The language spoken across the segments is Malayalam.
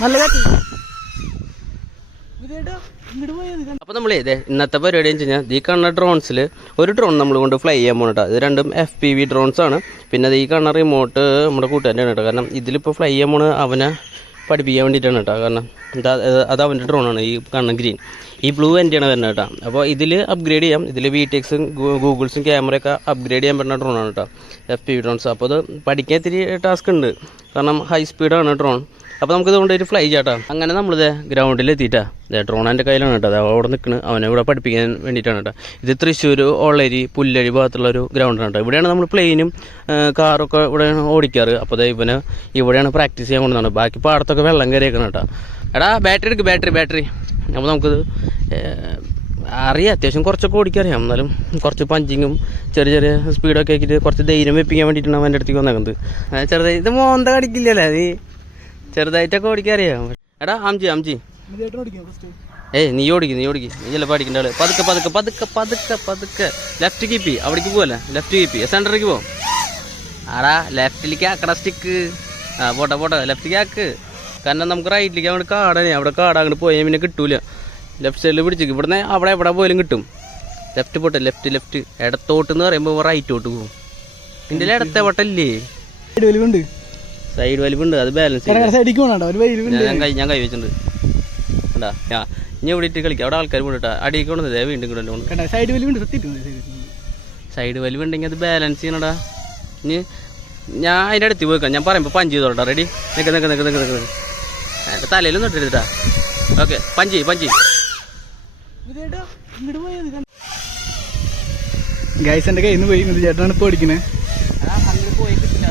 അപ്പോൾ നമ്മളേ ഇന്നത്തെ പരിപാടി എന്ന് വെച്ച് കഴിഞ്ഞാൽ ഈ കാണുന്ന ഡ്രോൺസിൽ ഒരു ഡ്രോൺ നമ്മൾ കൊണ്ട് ഫ്ലൈ ചെയ്യാൻ പോകണം. ഇത് രണ്ടും FPV ഡ്രോൺസ് ആണ്. പിന്നെ ഈ കാണുന്ന റിമോട്ട് നമ്മുടെ കൂട്ടുകാരൻ്റെയാണ് കേട്ടോ. കാരണം ഇതിലിപ്പോൾ ഫ്ലൈ ചെയ്യാൻ പോണ അവനെ പഠിപ്പിക്കാൻ വേണ്ടിയിട്ടാണ് കേട്ടോ. കാരണം അത് അവൻ്റെ ഡ്രോണാണ്. ഈ കാണുന്ന ഗ്രീൻ, ഈ ബ്ലൂ എൻ്റെയാണ് വരുന്നത് കേട്ടോ. അപ്പോൾ ഇതിൽ അപ്ഗ്രേഡ് ചെയ്യാം. ഇതിൽ VTXും ഗൂഗിൾസും ക്യാമറയൊക്കെ അപ്ഗ്രേഡ് ചെയ്യാൻ പറ്റുന്ന ഡ്രോണാണ് കേട്ടോ FPV ഡ്രോൺസ്. അപ്പോൾ അത് പഠിക്കാൻ ഇത്തിരി ടാസ്ക് ഉണ്ട്, കാരണം ഹൈ സ്പീഡാണ് ഡ്രോൺ. അപ്പോൾ നമുക്കിത് കൊണ്ടൊരു ഫ്ലൈ ചെയ്യാട്ടോ. അങ്ങനെ നമ്മളിത് ഗ്രൗണ്ടിൽ എത്തിയിട്ടാ. ഡ്രോൺ എൻ്റെ കയ്യിലാണ് കേട്ടോ. അത് അവിടെ നിൽക്കുന്നത് അവനെ ഇവിടെ പഠിപ്പിക്കാൻ വേണ്ടിയിട്ടാണ് കേട്ടോ. ഇത് തൃശ്ശൂർ ഓളരി പുല്ലരി ഭാഗത്തുള്ളൊരു ഗ്രൗണ്ടാണ് കേട്ടോ. ഇവിടെയാണ് നമ്മൾ പ്ലെയിനും കാറൊക്കെ ഇവിടെയാണ് ഓടിക്കാറ്. അപ്പോൾ ഇവനെ ഇവിടെയാണ് പ്രാക്ടീസ് ചെയ്യാൻ കൊണ്ടുവന്നത്. ബാക്കി പാടത്തൊക്കെ വെള്ളം കയറിയേക്കണം കേട്ടോ. എടാ ബാറ്ററി എടുക്ക്, ബാറ്ററി. അപ്പോൾ നമുക്കിത് അറിയാം, അത്യാവശ്യം കുറച്ചൊക്കെ ഓടിക്കറിയാം. എന്നാലും കുറച്ച് പഞ്ചിങ്ങും ചെറിയ ചെറിയ സ്പീഡൊക്കെ ആക്കിയിട്ട് കുറച്ച് ധൈര്യം വെപ്പിക്കാൻ വേണ്ടിയിട്ടാണ് അവൻ്റെ അടുത്തേക്ക് വന്നേക്കുന്നത്. ചെറുതായി ഇത് മോന്ത കടിക്കില്ലല്ലേ, നീ ചെറുതായിട്ടൊക്കെ ഓടിക്കറിയാം. എടാ അംജി നീ ഓടിക്കും, നീ ചിലപ്പോൾ അടിക്കേണ്ട ആള്. പതുക്കെ ലെഫ്റ്റ് കീപ്പ്, അവിടേക്ക് പോവല്ലേ, ലെഫ്റ്റ് കീപ്പ്, സെൻറ്ററിലേക്ക് പോകും. ആടാ ലെഫ്റ്റിലേക്ക് ആക്കട സ്റ്റിക്ക്. പോട്ടെ ലെഫ്റ്റിലേക്ക് ആക്ക്. കാരണം നമുക്ക് റൈറ്റിലേക്ക് അവിടെ കാടാണ്. അവിടെ കാട് അങ്ങോട്ട് പോയാൽ പിന്നെ കിട്ടൂല. ലെഫ്റ്റ് സൈഡിൽ പിടിച്ചേക്ക്. ഇവിടുന്ന് അവിടെ എവിടെ പോയാലും കിട്ടും. ലെഫ്റ്റ് പോട്ടെ, ലെഫ്റ്റ്. ഇടത്തോട്ട് എന്ന് പറയുമ്പോൾ റൈറ്റോട്ട് പോകും. ഇതിൻ്റെ ഇടത്തെ വട്ടല്ലേ, സൈഡ് വലിവുണ്ട്. അത് ബാലൻസ് ഞാൻ കൈ വെച്ചിട്ടുണ്ട്. ഉണ്ടാ ഇനി ഇവിടെ ഇട്ട് കളിക്കാം. അവിടെ ആൾക്കാർ പോയിട്ടാ അടിയിൽ കൊണ്ടത് വീണ്ടും കൂടെ സൈഡ് വലിവുണ്ടെങ്കിൽ അത് ബാലൻസ് ചെയ്യണടാ. ഇനി ഞാൻ അതിൻ്റെ അടുത്ത് പോയിക്കാം. ഞാൻ പറയുമ്പോൾ പഞ്ച് ചെയ്തോട്ടാ. റെഡി? നിൽക്ക് എൻ്റെ തലയിലൊന്നും ഇട്ടെടുത്തിട്ടാ. ഓക്കെ, പഞ്ച് ഗൈസ് എൻ്റെ കയ്യിൽ നിന്ന് പോയി. ചേട്ടനാണ് ഇപ്പോൾ ഓടിക്കണേ. പോയി കിട്ടില്ല.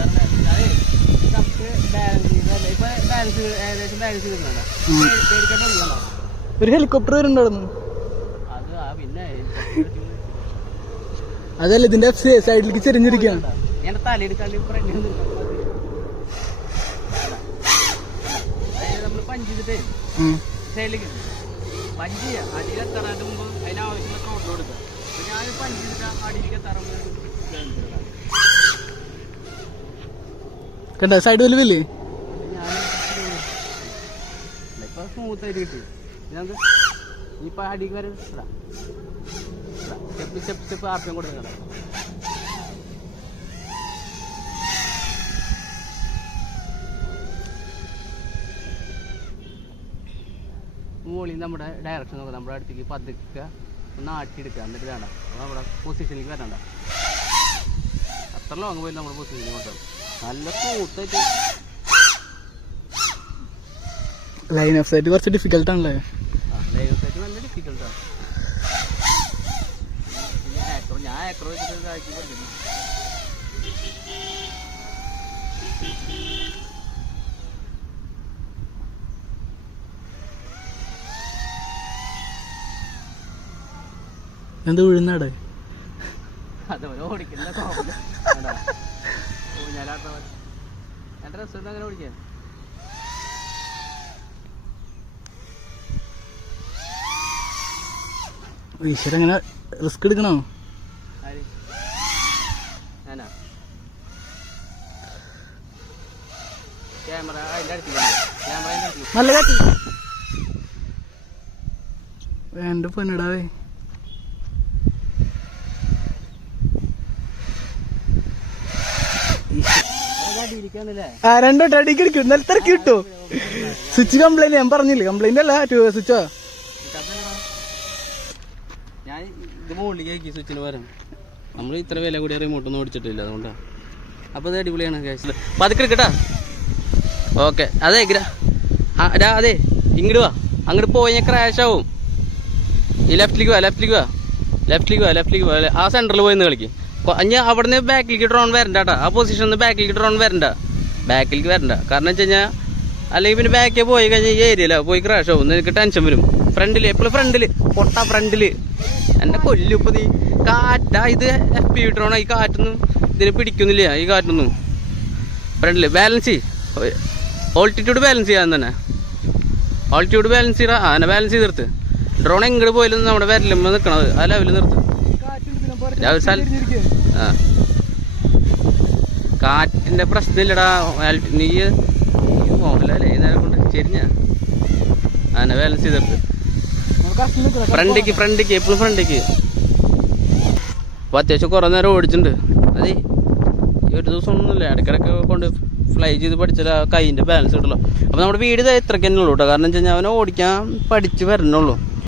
ഒരു ഹെലികോപ്റ്റർ വരുന്നുണ്ടായിരുന്നു. അതല്ല, ഇതിന്റെ സൈഡിലേക്ക് ചെരിഞ്ഞിരിക്കുകയാണ്. കണ്ട സൈഡ് വലിവില്ലേ, സ്മൂത്തായിട്ട് കിട്ടി. ഇപ്പൊ അടിക്ക് വരെ സ്റ്റെപ്പ് ആർപ്പിയും കൊടുക്കണം. മുകളിൽ നമ്മുടെ ഡയറക്ഷൻ നോക്കാം. നമ്മുടെ അടുത്തേക്ക് പതുക്കെ ഒന്ന് ആട്ടിയെടുക്കുക. എന്നിട്ട് വേണ്ട നമ്മുടെ പൊസിഷനിലേക്ക് വരണ്ട. അത്ര ലോങ് പോയി നമ്മുടെ പൊസിഷനിൽ കൊണ്ടുവരും. നല്ല സ്മൂത്തായിട്ട്. ലൈൻ ഓഫ് സൈറ്റ് കുറച്ച് ഡിഫിക്കൽട്ട് ആണല്ലേ. ലൈൻ ഓഫ് സൈറ്റ് നല്ല ഡിഫിക്കൽട്ടാണ്. ഞാൻ ഏക്കർ വെച്ചിട്ട് ആക്കി പഠിക്കുന്നു. എന്താ വീഴുന്നാടെ? അതോരോ ഓടിക്കില്ല. എൻ്റെ റെസ്റ്റോറൻറ്റ് അങ്ങനെ ഓടിക്കാൻ. ഈശ്വര അങ്ങനെ റിസ്ക് എടുക്കണോ? നല്ല കാട്ടി വേണ്ട പൊന്നിടാവേ. രണ്ടോട്ട് അടിക്ക് അടിക്കും. നിലത്തിറക്കി കിട്ടോ? സ്വിച്ച് കംപ്ലൈന്റ് ഞാൻ പറഞ്ഞില്ലേ. കംപ്ലൈന്റ് അല്ല, സ്വിച്ചോ. ഞാൻ ഇത് മുകളിലേക്ക് ആക്കി സ്വിച്ചിന് പകരം. നമ്മൾ ഇത്ര വില കൂടിയ റിമോട്ടൊന്നും ഓടിച്ചിട്ടില്ല, അതുകൊണ്ടാണ്. അപ്പോൾ അത് അടിപൊളിയാണ് കേസ്. പതുക്കെ എടുക്കട്ടാ. ഓക്കെ, അതെ അതെ ഇങ്ങോട്ട് വാ. അങ്ങോട്ട് പോയി ക്രാഷ് ആവും. ഈ ലെഫ്റ്റിലേക്ക് വാ. ആ സെൻറ്ററിൽ പോയി നിന്ന് കളിക്കും. ഞാൻ അവിടുന്ന് ബാക്കിലേക്ക് ഡ്രോൺ വരണ്ട കേട്ടോ. ആ പൊസിഷനിൽ നിന്ന് ബാക്കിലേക്ക് ഡ്രോൺ വരണ്ട. കാരണം വെച്ച് കഴിഞ്ഞാൽ അല്ലെങ്കിൽ പിന്നെ ബാക്കിൽ പോയി കഴിഞ്ഞാൽ ഈ ഏരിയയിലാണ് പോയി ക്രാഷ് ആവും. നിനക്ക് ടെൻഷൻ വരും. എപ്പോഴും ഫ്രണ്ടിൽ എന്നെ കൊല്ലും. ഇപ്പോൾ നീ കാറ്റാ, ഇത് FPV ഡ്രോണാ. ഈ കാറ്റൊന്നും ഇതിന് പിടിക്കുന്നില്ല. ഈ കാറ്റൊന്നും ഫ്രണ്ടിൽ ബാലൻസ് ഓൾട്ടിറ്റ്യൂഡ് ബാലൻസ് ചെയ്യാൻ തന്നെ. അങ്ങനെ ബാലൻസ് ചെയ്ത് നിർത്ത്. ഡ്രോൺ എങ്ങോട്ട് പോയാലും നമ്മുടെ വിരലുമ്പോൾ നിൽക്കണത് ആ ലെവലിൽ നിർത്ത്. കാറ്റിൻ്റെ പ്രശ്നമില്ലടാ. നീ മോഹൻലാലേ നേരം കൊണ്ട് ചെരിഞ്ഞ ബാലൻസ് ചെയ്തിട്ട് ഫ്രണ്ടിക്ക് എപ്പോഴും ഫ്രണ്ടിക്ക്. അപ്പോൾ അത്യാവശ്യം കുറേ നേരം ഓടിച്ചിട്ടുണ്ട്. അത് ഈ ഒരു ദിവസം ഒന്നുമില്ല, ഇടയ്ക്കിടയ്ക്ക് കൊണ്ട് ഫ്ലൈ ചെയ്ത് പഠിച്ചാൽ കൈയിൻ്റെ ബാലൻസ് കിട്ടുള്ളൂ. അപ്പോൾ നമ്മുടെ വീട് ഇത്രയ്ക്ക് തന്നെ ഉള്ളൂ കേട്ടോ. കാരണം വെച്ച് കഴിഞ്ഞാൽ അവനെ ഓടിക്കാൻ പഠിച്ച് വരണുള്ളൂ.